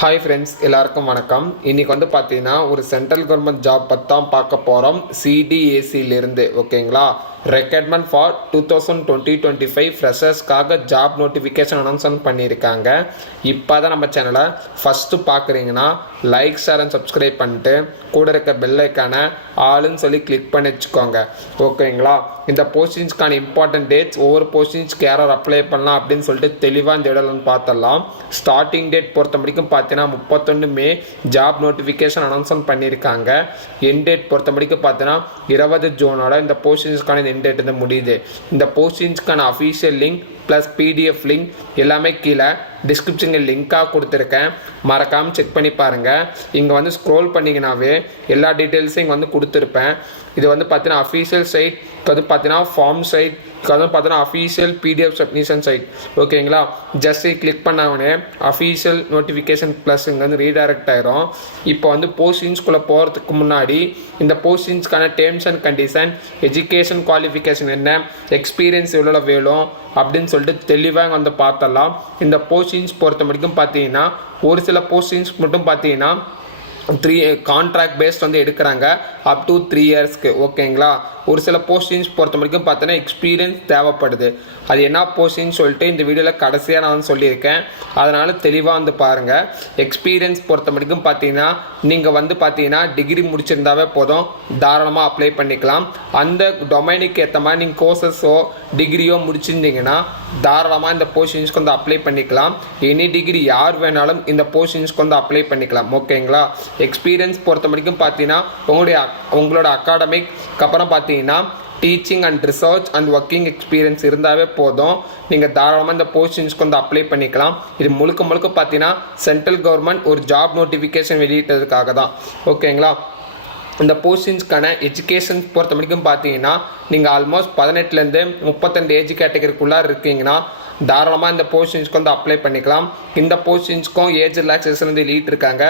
Hi friends, எல்லாருக்கும் வணக்கம். இன்றைக்கி வந்து பார்த்தீங்கன்னா ஒரு சென்ட்ரல் கவர்மெண்ட் ஜாப் பற்றி பார்க்க போகிறோம். சிடிஏசியிலிருந்து ஓகேங்களா. ரெக்ரூட்மெண்ட் ஃபார் 2020-25 ஃப்ரெஷர்ஸ்க்காக ஜாப் நோட்டிஃபிகேஷன் அனௌன்ஸ்மெண்ட் பண்ணியிருக்காங்க. இப்போ தான் நம்ம சேனலை ஃபஸ்ட்டு பார்க்குறீங்கன்னா லைக், ஷேர் அண்ட் சப்ஸ்கிரைப் பண்ணிட்டு கூட இருக்க பெல் ஐக்கானை ஆளுன்னு சொல்லி கிளிக் பண்ணி வச்சுக்கோங்க ஓகேங்களா. இந்த போஸ்டிங்ஸ்க்கான இம்பார்ட்டன்ட் டேட்ஸ், ஒவ்வொரு போஸ்டிங்ஸ்க்கு யாரும் அப்ளை பண்ணலாம் அப்படின்னு சொல்லிட்டு தெளிவாக இந்த இடம்னு பார்த்தலாம். ஸ்டார்டிங் டேட் பொறுத்த வரைக்கும் பார்த்தீங்கன்னா 31 மே ஜாப் நோட்டிஃபிகேஷன் அனௌன்ஸ்மெண்ட் பண்ணியிருக்காங்க. என் டேட் பொறுத்த வரைக்கும் பார்த்தீங்கன்னா 20 ஜூனோட இந்த போஸ்டிங்ஸ்க்கான என் டேட் வந்து முடியுது. இந்த போஸ்டிங்ஸ்க்கான official link plus PDF link எல்லாமே கீழே டிஸ்கிரிப்ஷனில் லிங்காக கொடுத்துருக்கேன். மறக்காமல் செக் பண்ணி பாருங்கள். இங்கே வந்து ஸ்க்ரோல் பண்ணிங்கனாவே எல்லா டீட்டெயில்ஸும் இங்கே வந்து கொடுத்துருப்பேன். இது வந்து பார்த்தீங்கன்னா அஃபீஷியல் சைட், இது வந்து பார்த்தீங்கன்னா ஃபார்ம் சைட், இது வந்து பார்த்தீங்கன்னா அஃபீஷியல் பிடிஎஃப் சப்மிஷன் சைட் ஓகேங்களா. ஜஸ்ட் கிளிக் பண்ணவனே அஃபீஷியல் நோட்டிஃபிகேஷன் ப்ளஸ் இங்கே வந்து ரீடைரக்ட் ஆயிரும். இப்போ வந்து போஸ்டிங்ஸ்குள்ளே போகிறதுக்கு முன்னாடி இந்த போஸ்டிங்ஸ்க்கான terms and condition, education qualification என்ன, எக்ஸ்பீரியன்ஸ் எவ்வளோ வேணும் அப்படின்னு சொல்லிட்டு தெளிவாக வந்து பார்த்தலாம். இந்த போஸ்டிங்ஸ் பொறுத்த வரைக்கும் பார்த்தீங்கன்னா ஒரு சில போஸ்டிங்ஸ் மட்டும் பார்த்தீங்கன்னா 3 கான்ட்ராக்ட் பேஸ்ட் வந்து எடுக்கிறாங்க அப் டு 3 இயர்ஸ்க்கு ஓகேங்களா. ஒரு சில போஸ்டிங்ஸ் பொறுத்த வரைக்கும் பார்த்தீங்கன்னா எக்ஸ்பீரியன்ஸ் தேவைப்படுது. அது என்ன போஸ்டிங்னு சொல்லிட்டு இந்த வீடியோவில் கடைசியாக நான் வந்து சொல்லியிருக்கேன். அதனால் தெளிவாக வந்து பாருங்கள். எக்ஸ்பீரியன்ஸ் பொறுத்த வரைக்கும் பார்த்தீங்கன்னா நீங்கள் வந்து பார்த்தீங்கன்னா டிகிரி முடிச்சிருந்தாவே போதும், தாராளமாக அப்ளை பண்ணிக்கலாம். அந்த டொமைனுக்கு ஏற்ற மாதிரி நீங்கள் கோர்சஸோ டிகிரியோ முடிச்சிருந்தீங்கன்னா தாராளமாக இந்த போஸ்டிங்ஸ்க்கு வந்து அப்ளை பண்ணிக்கலாம். எனி டிகிரி யார் வேணாலும் இந்த போஸ்டிங்ஸ்க்கு வந்து அப்ளை பண்ணிக்கலாம் ஓகேங்களா. எக்ஸ்பீரியன்ஸ் பொறுத்த வரைக்கும் பார்த்தீங்கன்னா உங்களோட அகாடமிக் அப்புறம் பார்த்தீங்கன்னா teaching and research and working experience இருந்தாவே போதும், நீங்கள் தாராளமாக இந்த போஸ்டிங்ஸ்க்கு வந்து அப்ளை பண்ணிக்கலாம். இது முழுக்க பார்த்தீங்கன்னா சென்ட்ரல் கவர்மெண்ட் ஒரு ஜாப் நோட்டிஃபிகேஷன் வெளியிட்டதுக்காக தான் ஓகேங்களா. இந்த போஸ்டிங்ஸ்க்கான எஜுகேஷன் பொறுத்த வரைக்கும் பார்த்தீங்கன்னா நீங்கள் ஆல்மோஸ்ட் 18லேருந்து 32 ஏஜ் கேட்டகரிக்குள்ளே இருக்கீங்கன்னா தாராளமாக இந்த போஸ்டிங்ஸ்க்கு வந்து அப்ளை பண்ணிக்கலாம். இந்த போஸ்டிங்ஸ்க்கும் ஏஜ் ரிலாக்ஸேஷன் வந்து வெளியிட்டிருக்காங்க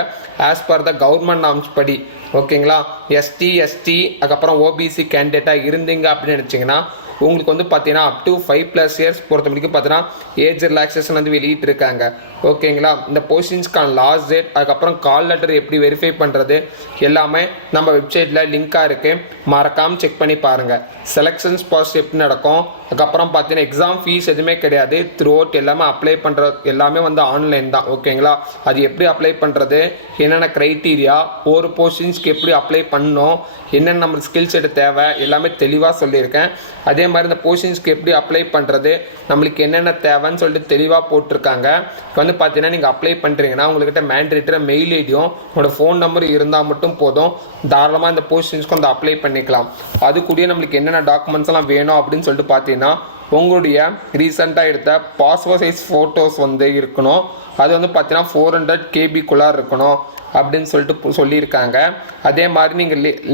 as per the government norms படி ஓகேங்களா. எஸ்டி அதுக்கப்புறம் ஓபிசி கேண்டிடேட்டாக இருந்தீங்க அப்படின்னு நினச்சிங்கன்னா உங்களுக்கு வந்து பார்த்தீங்கன்னா அப் டு 5+ இயர்ஸ் பொறுத்த வரைக்கும் பார்த்தீங்கன்னா ஏஜ் ரிலாக்ஸேஷன் வந்து வெளியிட்டிருக்காங்க ஓகேங்களா. இந்த போஸ்டிங்ஸ்க்கான லாஸ்ட் டேட், அதுக்கப்புறம் கால் லெட்டர் எப்படி வெரிஃபை பண்ணுறது எல்லாமே நம்ம வெப்சைட்டில் லிங்காக இருக்குது. மறக்காமல் செக் பண்ணி பாருங்கள். செலெக்ஷன்ஸ் ப்ராசஸ் எப்படி நடக்கும், அதுக்கப்புறம் பார்த்தீங்கன்னா எக்ஸாம் ஃபீஸ் எதுவுமே கிடையாது. த்ரூ அவுட் எல்லாமே அப்ளை பண்ணுறது எல்லாமே வந்து ஆன்லைன் தான் ஓகேங்களா. அது எப்படி அப்ளை பண்ணுறது, என்னென்ன க்ரைட்டீரியா, ஒரு போஸ்டிங்ஸ்க்கு எப்படி அப்ளை பண்ணணும், என்னென்ன நம்மளுக்கு ஸ்கில் செட் தேவை எல்லாமே தெளிவாக சொல்லியிருக்கேன். அதே மாதிரி இந்த போஸ்டிங்ஸ்க்கு எப்படி அப்ளை பண்ணுறது, நம்மளுக்கு என்னென்ன தேவைன்னு சொல்லிட்டு தெளிவாக போட்டிருக்காங்க. இப்போ வந்து பார்த்தீங்கன்னா நீங்கள் அப்ளை பண்ணுறீங்கன்னா உங்கள்கிட்ட மேண்டேட்டரி மெயில் ஐடியும் உங்களோட ஃபோன் நம்பர் இருந்தால் மட்டும் போதும், தாராளமாக இந்த போஸ்டிங்ஸ்க்கு வந்து அப்ளை பண்ணிக்கலாம். அது கூட நம்மளுக்கு என்னென்ன டாக்குமெண்ட்ஸ் எல்லாம் வேணும் அப்படின்னு சொல்லிட்டு பார்த்தீங்கன்னா உங்களுடைய ரீசெண்டாக எடுத்த பாஸ்போர்ட் சைஸ் ஃபோட்டோஸ் வந்து இருக்கணும். அது வந்து பார்த்தீங்கன்னா 400 KB இருக்கணும் அப்படின்னு சொல்லிட்டு சொல்லியிருக்காங்க. அதே மாதிரி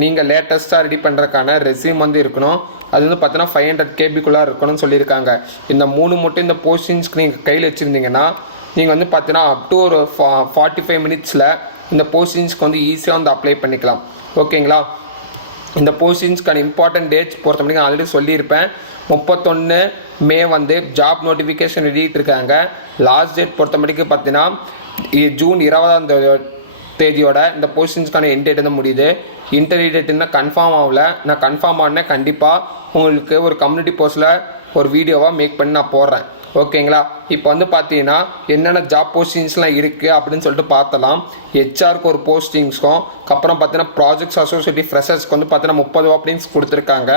நீங்கள் லேட்டஸ்ட்டாக ரெடி பண்ணுறதுக்கான ரெஸ்யூம் வந்து இருக்கணும். அது வந்து பார்த்தீங்கன்னா 500 KB இருக்கணும்னு சொல்லியிருக்காங்க. இந்த 3 மட்டும் இந்த போஸ்டிங்ஸ்க்கு நீங்கள் கையில் வச்சுருந்தீங்கன்னா நீங்கள் வந்து பார்த்தீங்கன்னா அப் டு ஒரு 45 மினிட்ஸில் இந்த போஸ்டிங்ஸ்க்கு வந்து ஈஸியாக வந்து அப்ளை பண்ணிக்கலாம் ஓகேங்களா. இந்த போஸ்டிங்ஸ்க்கான இம்பார்ட்டன்ட் டேட்ஸ் பொறுத்த வரைக்கும் ஆல்ரெடி சொல்லியிருப்பேன். 31 மே வந்து ஜாப் நோட்டிஃபிகேஷன் வெளியிட்டிருக்காங்க. லாஸ்ட் டேட் பொறுத்த வரைக்கும் பார்த்தீங்கன்னா ஜூன் 20ஆம் தேதியோட இந்த போஸ்டிங்ஸ்க்கான என் டேட் வந்து முடியுது. இன்டர்வியூ டேட் இன்னும் கன்ஃபார்ம் ஆகல. நான் கன்ஃபார்ம் ஆனேன் கண்டிப்பாக உங்களுக்கு ஒரு கம்யூனிட்டி போஸ்ட்டில் ஒரு வீடியோவாக மேக் பண்ணி நான் போடுறேன் ஓகேங்களா. இப்போ வந்து பார்த்தீங்கன்னா என்னென்ன ஜாப் போஸ்டிங்ஸ்லாம் இருக்குது அப்படின்னு சொல்லிட்டு பார்த்தலாம். ஹெச்ஆருக்கு ஒரு போஸ்டிங்ஸ்க்கும், அப்புறம் பார்த்தீங்கன்னா ப்ராஜெக்ட்ஸ் அசோசியேட்டிவ் ஃப்ரெஷர்ஸ்க்கு வந்து பார்த்தீங்கன்னா 30 ஓப்பனிங்ஸ் கொடுத்துருக்காங்க.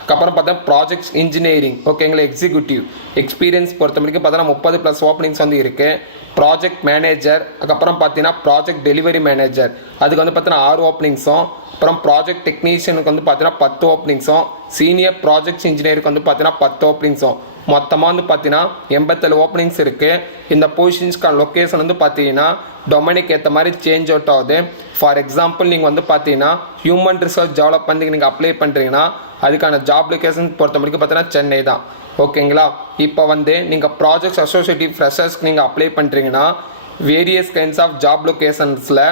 அதுக்கப்புறம் பார்த்தா ப்ராஜெக்ட்ஸ் இன்ஜினியரிங் ஓகேங்களா எக்ஸிக்யூட்டிவ் எக்ஸ்பீரியன்ஸ் பொறுத்த வரைக்கும் பார்த்தீங்கன்னா 30+ ஓப்பனிங்ஸ் வந்து இருக்குது. ப்ராஜெக்ட் மேனேஜர், அதுக்கப்புறம் பார்த்தீங்கன்னா ப்ராஜெக்ட் டெலிவரி மேனேஜர் அதுக்கு வந்து பார்த்தீங்கன்னா 6 ஓப்பனிங்ஸும், அப்புறம் ப்ராஜெக்ட் டெக்னீஷியனுக்கு வந்து பார்த்தீங்கன்னா 10 ஓப்பனிங்ஸும், சீனியர் ப்ராஜெக்ட்ஸ் இன்ஜினியருக்கு வந்து பார்த்தீங்கன்னா 10 ஓப்பனிங்ஸும், மொத்தமாக வந்து பார்த்தீங்கன்னா 87 ஓப்பனிங்ஸ் இருக்குது. இந்த பொசிஷன்ஸ்க்கான லொக்கேஷன் வந்து பார்த்தீங்கன்னா டொமைனுக்கு ஏற்ற மாதிரி சேஞ்ச் அவுட் ஆகுது. ஃபார் எக்ஸாம்பிள் நீங்கள் வந்து பார்த்தீங்கன்னா ஹியூமன் ரிசோர்ஸ் டெவலப்மெண்ட்டுக்கு நீங்கள் அப்ளை பண்ணுறீங்கன்னா அதுக்கான ஜாப் லொக்கேஷன் பொறுத்த வரைக்கும் பார்த்தீங்கன்னா சென்னை தான் ஓகேங்களா. இப்போ வந்து நீங்கள் ப்ராஜெக்ட்ஸ் அசோசியேட்டிவ் ஃப்ரெஷர்ஸ்க்கு நீங்கள் அப்ளை பண்ணுறீங்கன்னா வேரியஸ் கைண்ட்ஸ் ஆஃப் ஜாப் லொக்கேஷன்ஸில்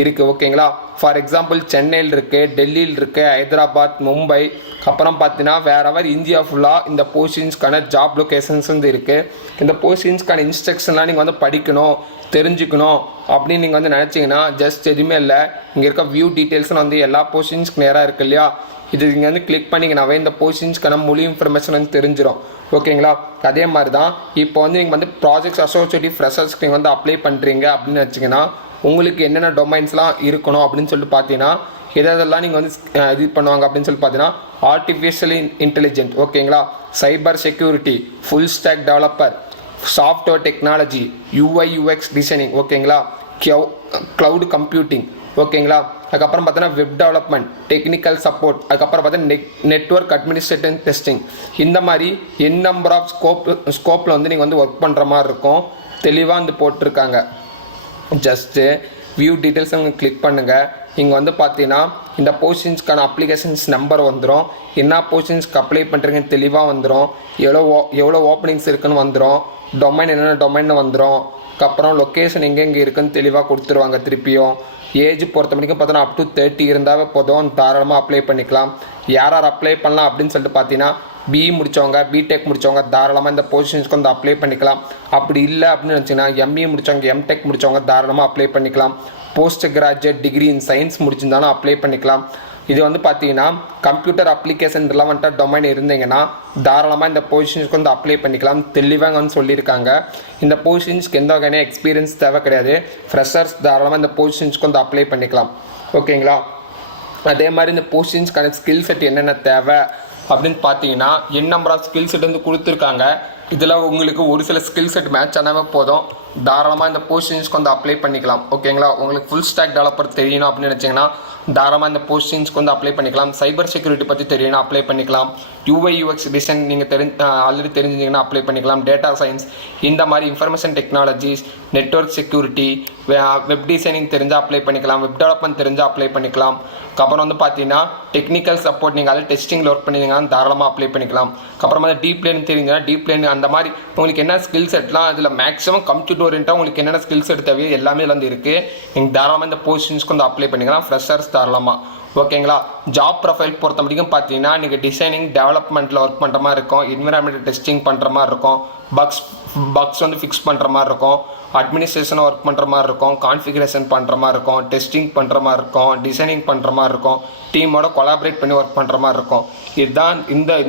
இருக்குது ஓகேங்களா. ஃபார் எக்ஸாம்பிள் சென்னையில் இருக்குது, டெல்லியில் இருக்குது, ஹைதராபாத், மும்பை, அப்புறம் பார்த்தீங்கன்னா வேறவர் இந்தியா ஃபுல்லாக இந்த போஸ்டிங்ஸ்க்கான ஜாப் லொக்கேஷன்ஸ் வந்து இருக்குது. இந்த போஸ்டிங்ஸ்க்கான இன்ஸ்ட்ரக்ஷன்லாம் நீங்கள் வந்து படிக்கணும், தெரிஞ்சுக்கணும் அப்படின்னு நீங்கள் வந்து நினச்சிங்கன்னா ஜஸ்ட் எதுவுமே இல்லை, இங்கே இருக்க வியூ டீட்டெயில்ஸ்னு வந்து எல்லா போஸ்டிங்ஸ்க்கு நேராக இருக்குது இல்லையா, இது இங்கே வந்து கிளிக் பண்ணிங்கனாவே இந்த போஸ்டிங்ஸ்க்கான முழு இன்ஃபர்மேஷன் வந்து தெரிஞ்சிடும் ஓகேங்களா. அதே மாதிரி தான் இப்போ வந்து நீங்கள் வந்து ப்ராஜெக்ட்ஸ் அசோசியேட்டிவ் ஃப்ரெஷர்ஸ்க்கு நீங்கள் வந்து அப்ளை பண்ணுறீங்க அப்படின்னு வச்சிங்கன்னா உங்களுக்கு என்னென்ன டொமைன்ஸ்லாம் இருக்கணும் அப்படின்னு சொல்லிட்டு பார்த்தீங்கன்னா எதெல்லாம் நீங்கள் வந்து இது பண்ணுவாங்க அப்படின்னு சொல்லி பார்த்தீங்கன்னா ஆர்டிஃபிஷியல் இன்டெலிஜென்ட் ஓகேங்களா, cyber security, full stack developer, software technology, UI UX designing ஓகேங்களா, க்ளவுட் கம்ப்யூட்டிங் ஓகேங்களா, அதுக்கப்புறம் பார்த்தீங்கன்னா வெப் டெவலப்மெண்ட், டெக்னிக்கல் சப்போர்ட், அதுக்கப்புறம் பார்த்தீங்கன்னா நெட்வொர்க் அட்மினிஸ்ட்ரேட்டிவ் டெஸ்டிங், இந்த மாதிரி என் நம்பர் ஆஃப் ஸ்கோப்பில் வந்து நீங்கள் வந்து ஒர்க் பண்ணுற மாதிரி இருக்கும். தெளிவாக வந்து போட்டிருக்காங்க. ஜஸ்ட்டு வியூ டீட்டெயில்ஸ் நீங்கள் கிளிக் பண்ணுங்கள். இங்கே வந்து பார்த்தீங்கன்னா இந்த போஸ்டிங்ஸ்க்கான அப்ளிகேஷன்ஸ் நம்பர் வந்துடும், என்ன போஸ்டிங்ஸ்க்கு அப்ளை பண்ணுறீங்கன்னு தெளிவாக வந்துடும், எவ்வளோ ஓப்பனிங்ஸ் இருக்குன்னு வந்துடும், டொமைன் என்னென்ன டொமைன் வந்துடும், அதுக்கப்புறம் லொக்கேஷன் எங்கெங்கே இருக்குன்னு தெளிவாக கொடுத்துருவாங்க. திருப்பியும் ஏஜ் பொறுத்த வரைக்கும் பார்த்தோன்னா அப் டு 30 இருந்தாவே போதும், தாராளமாக அப்ளை பண்ணிக்கலாம். யார் அப்ளை பண்ணலாம் அப்படின்னு சொல்லிட்டு பார்த்தீங்கன்னா பிஇ முடித்தவங்க, பிடெக் முடித்தவங்க தாராளமாக இந்த பொசிஷன்ஸ்க்கு வந்து அப்ளை பண்ணிக்கலாம். அப்படி இல்லை அப்படின்னு நினச்சிங்கன்னா எம்இ முடித்தவங்க, எம்டெக் முடித்தவங்க தாராளமாக அப்ளை பண்ணிக்கலாம். Post graduate degree in science முடிச்சிருந்தாலும் அப்ளை பண்ணிக்கலாம். இது வந்து பார்த்தீங்கன்னா கம்ப்யூட்டர் அப்ளிகேஷன் ரிலவெண்ட்டாக டொமைன் இருந்தீங்கன்னா தாராளமாக இந்த பொசிஷன்ஸ்க்கு வந்து அப்ளை பண்ணிக்கலாம். தெளிவாக வந்து சொல்லியிருக்காங்க. இந்த பொசிஷன்ஸ்க்கு எந்த வகையான எக்ஸ்பீரியன்ஸ் தேவை கிடையாது, ஃப்ரெஷர்ஸ் தாராளமாக இந்த பொசிஷன்ஸ்க்கு வந்து அப்ளை பண்ணிக்கலாம் ஓகேங்களா. அதே மாதிரி இந்த பொசிஷன்ஸ்க்கான ஸ்கில் செட் என்னென்ன தேவை அப்படின்னு பார்த்தீங்கன்னா என் நம்பர் ஆஃப் ஸ்கில் செட் வந்து கொடுத்துருக்காங்க. இதில் உங்களுக்கு ஒரு சில ஸ்கில் செட் மேட்ச் ஆனாவே போதும், தாராளமாக இந்த போஸ்டிங்ஸ்க்கு வந்து அப்ளை பண்ணிக்கலாம் ஓகேங்களா. உங்களுக்கு ஃபுல் ஸ்டாக் டெவலப்பர் தெரியணும் அப்படின்னு நினச்சிங்கன்னா தாராளமாக இந்த போஸ்டிங்ஸ்க்கு வந்து அப்ளை பண்ணிக்கலாம். சைபர் செக்யூரிட்டி பற்றி தெரியணும் அப்ளை பண்ணிக்கலாம். யூஐ/யூஎக்ஸ் டிசைன் நீங்கள் ஆல்ரெடி தெரிஞ்சிங்கன்னா அப்ளை பண்ணிக்கலாம். டேட்டா சயின்ஸ், இந்த மாதிரி information technologies, network security, web designing தெரிஞ்சால் அப்ளை பண்ணிக்கலாம். வெப் டெவலப்மெண்ட் தெரிஞ்சால் அப்ளை பண்ணிக்கலாம். அப்புறம் வந்து பார்த்தீங்கன்னா டெக்னிக்கல் சப்போர்ட் நீங்கள் அதில் டெஸ்டிங்கில் ஒர்க் பண்ணிங்கன்னா தாராளமாக அப்ளை பண்ணிக்கலாம். அப்புறமா டீப் லேர்னிங் தெரிஞ்சுன்னா டீப் லேர்னிங், அந்த மாதிரி உங்களுக்கு என்ன ஸ்கில் செட்லாம் அதில் மேக்ஸிமம் கம்ப்யூட்டர் ஓரியன்ட்டாக உங்களுக்கு என்னென்ன ஸ்கில் செட் தேவையோ எல்லாமே வந்து இருக்குது. நீங்கள் தாராளமாக இந்த போஸ்டிங்ஸ்க்கு வந்து அப்ளை பண்ணிக்கலாம். ஃப்ரெஷர்ஸ் தாராளமாக ஓகேங்களா. ஜாப் ப்ரொஃபைல் பொறுத்த வரைக்கும் பார்த்தீங்கன்னா நீங்கள் டிசைனிங் டெவலப்மெண்ட்டில் ஒர்க் பண்ணுற மாதிரி இருக்கும், என்விரான்மெண்டல் டெஸ்டிங் பண்ணுற மாதிரி இருக்கும், பக்ஸ் வந்து ஃபிக்ஸ் பண்ணுற மாதிரி இருக்கும், அட்மினிஸ்ட்ரேஷனாக ஒர்க் பண்ணுற மாதிரி இருக்கும், கான்ஃபிகரேஷன் பண்ணுற மாதிரி இருக்கும், டெஸ்டிங் பண்ணுற மாதிரி இருக்கும், டிசைனிங் பண்ணுற மாதிரி இருக்கும், டீமோட கொலாபரேட் பண்ணி ஒர்க் பண்ணுற மாதிரி இருக்கும். இதுதான்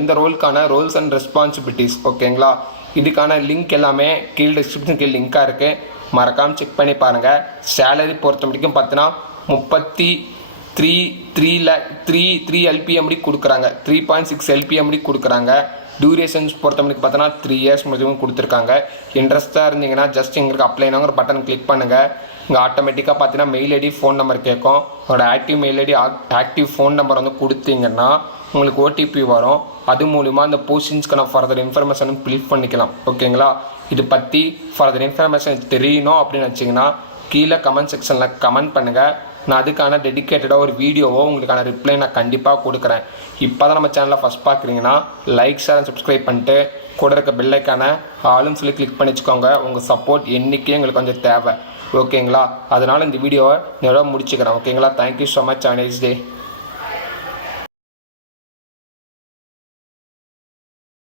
இந்த ரோலுக்கான ரோல்ஸ் அண்ட் ரெஸ்பான்சிபிலிட்டிஸ் ஓகேங்களா. இதுக்கான லிங்க் எல்லாமே கீழ் டிஸ்கிரிப்ஷன் கீழ் லிங்காக இருக்குது, மறக்காமல் செக் பண்ணி பாருங்கள். சேலரி பொறுத்த வரைக்கும் பார்த்தீங்கன்னா 33 LPMD கொடுக்குறாங்க, 3.6 LPMD கொடுக்குறாங்க. டியூரேஷன்ஸ் பொறுத்த வரைக்கும் பார்த்தோன்னா 3 years முடிஞ்சவங்க கொடுத்துருக்காங்க. இன்ட்ரெஸ்ட்டாக இருந்தீங்கன்னா ஜஸ்ட் எங்களுக்கு அப்ளைனாங்கிற பட்டன் கிளிக் பண்ணுங்கள். இங்கே ஆட்டோமேட்டிக்காக பார்த்தீங்கன்னா மெயில் ஐடி, ஃபோன் நம்பர் கேட்கும். உங்களோட active mail ID, active phone number வந்து கொடுத்தீங்கன்னா உங்களுக்கு OTP வரும். அது மூலிமா அந்த போஸ்டிங்ஸ்க்கான ஃபர்தர் இன்ஃபர்மேஷனும் ஃபில் பண்ணிக்கலாம் ஓகேங்களா. இது பற்றி ஃபர்தர் இன்ஃபர்மேஷன் தெரியணும் அப்படின்னு வச்சிங்கன்னா கீழே கமெண்ட் செக்ஷனில் கமெண்ட் பண்ணுங்கள். நான் அதுக்கான டெடிக்கேட்டடாக ஒரு வீடியோவோ உங்களுக்கான ரிப்ளை நான் கண்டிப்பாக கொடுக்குறேன். இப்போ தான் நம்ம சேனலில் ஃபஸ்ட் பார்க்குறீங்கன்னா லைக், ஷேர் அண்ட் சப்ஸ்கிரைப் பண்ணிட்டு கூட இருக்க பெல்லைக்கான ஆளும் சொல்லி கிளிக் பண்ணி வச்சுக்கோங்க. உங்கள் சப்போர்ட் என்றைக்கே எங்களுக்கு கொஞ்சம் தேவை ஓகேங்களா. அதனால் இந்த வீடியோவை நிறைய முடிச்சுக்கிறேன் ஓகேங்களா. Thank you so much. Have a nice day.